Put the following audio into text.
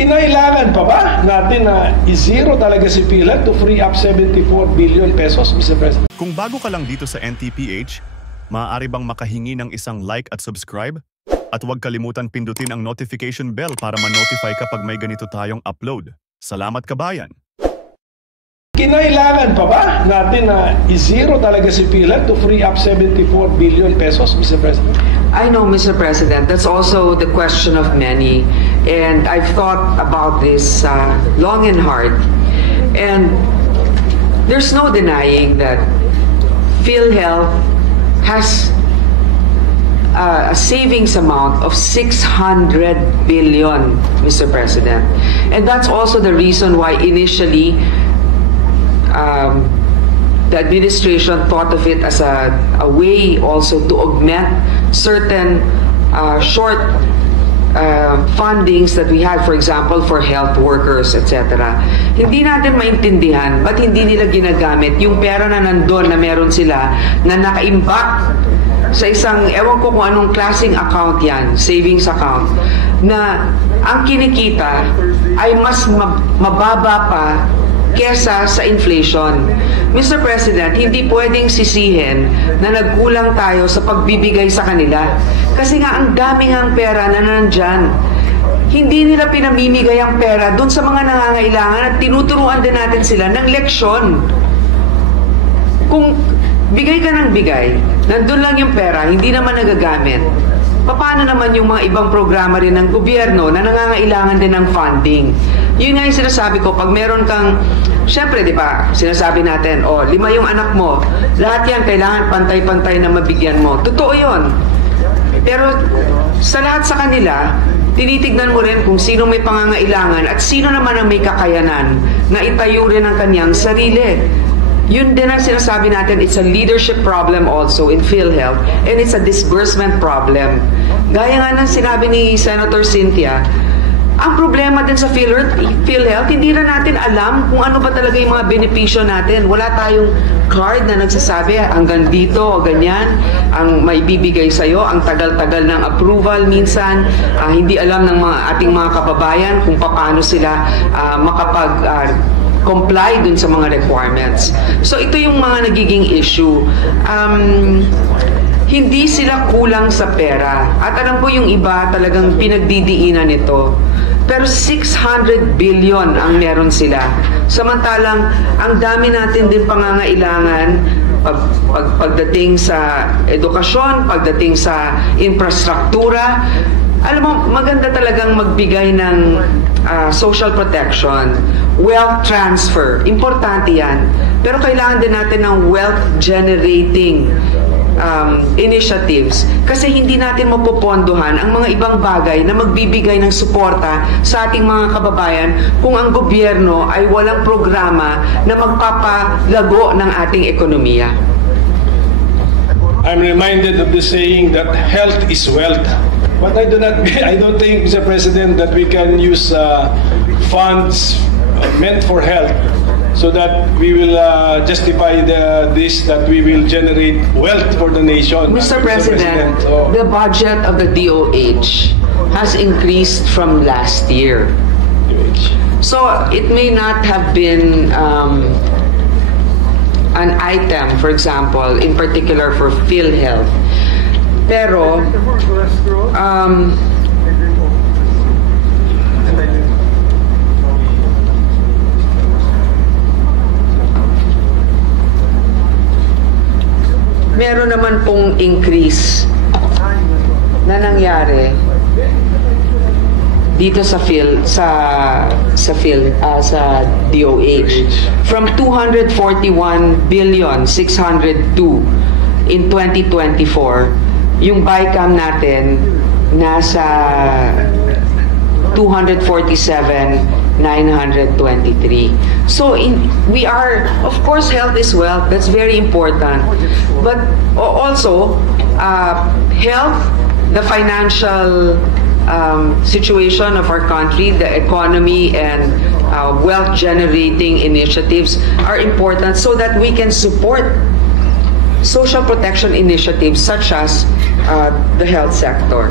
Kinailangan pa ba natin na i-zero talaga si PhilHealth to free up 74 billion pesos, Mr. President? Kung bago ka lang dito sa NTPH, maaari bang makahingi ng isang like at subscribe? At huwag kalimutan pindutin ang notification bell para ma-notify kapag may ganito tayong upload. Salamat kabayan! Kinailangan pa ba natin na i-zero talaga si PhilHealth to free up 74 billion pesos, Mr. President? I know, Mr. President, that's also the question of many. And I've thought about this long and hard. And there's no denying that PhilHealth has a savings amount of 600 billion, Mr. President. And that's also the reason why initially the administration thought of it as a way also to augment certain short fundings that we had, for example, for health workers, etc. Hindi natin maintindihan ba't hindi nila ginagamit yung pera na nandun na meron sila na nakaimbak sa isang, ewan ko kung anong klaseng account yan, savings account, na ang kinikita ay mas mababa pa kesa sa inflation. Mr. President, hindi pwedeng sisihin na nagkulang tayo sa pagbibigay sa kanila. Kasi nga ang daming ang pera na nandyan. Hindi nila pinamimigay ang pera doon sa mga nangangailangan at tinuturuan din natin sila ng leksyon. Kung bigay ka ng bigay, nandun lang yung pera, hindi naman nagagamit. Paano naman yung mga ibang programa rin ng gobyerno na nangangailangan din ng funding? Yun nga yung sinasabi ko, pag meron kang, syempre di ba, sinasabi natin, 5 yung anak mo, lahat yan kailangan pantay-pantay na mabigyan mo. Totoo yun. Pero sa lahat sa kanila, tinitignan mo rin kung sino may pangangailangan at sino naman ang may kakayanan na itayo rin ang kanyang sarili. Yun din ang sinasabi natin, it's a leadership problem also in PhilHealth and it's a disbursement problem. Gaya nga ng sinabi ni Senator Cynthia, ang problema din sa PhilHealth, hindi na natin alam kung ano ba talaga yung mga benepisyo natin. Wala tayong card na nagsasabi hanggang dito o ganyan ang maibibigay sa'yo. Ang tagal-tagal ng approval minsan. Hindi alam ng ating mga kababayan kung paano sila comply dun sa mga requirements. So ito yung mga nagiging issue. Hindi sila kulang sa pera. At alam ko yung iba talagang pinagdidiinan nito. Pero 600 billion ang meron sila. Samantalang ang dami natin din pangangailangan pagdating sa edukasyon, pagdating sa infrastruktura. Alam mo, maganda talagang magbigay ng social protection, wealth transfer. Importante yan. Pero kailangan din natin ng wealth generating initiatives kasi hindi natin mapopondohan ang mga ibang bagay na magbibigay ng suporta sa ating mga kababayan kung ang gobyerno ay walang programa na magpapalago ng ating ekonomiya. I'm reminded of the saying that health is wealth. But I don't think, Mr. President, that we can use funds meant for health so that we will justify this, that we will generate wealth for the nation. Mr. President, the budget of the DOH has increased from last year. So it may not have been an item, for example, in particular for PhilHealth. Pero, meron naman pong increase na nangyari dito sa DOH from 241 billion 602 in 2024. Yung BICAM natin nasa 247,923. So we are, of course, health is wealth. That's very important. But also, health, the financial situation of our country, the economy, and wealth-generating initiatives are important so that we can support social protection initiatives such as the health sector.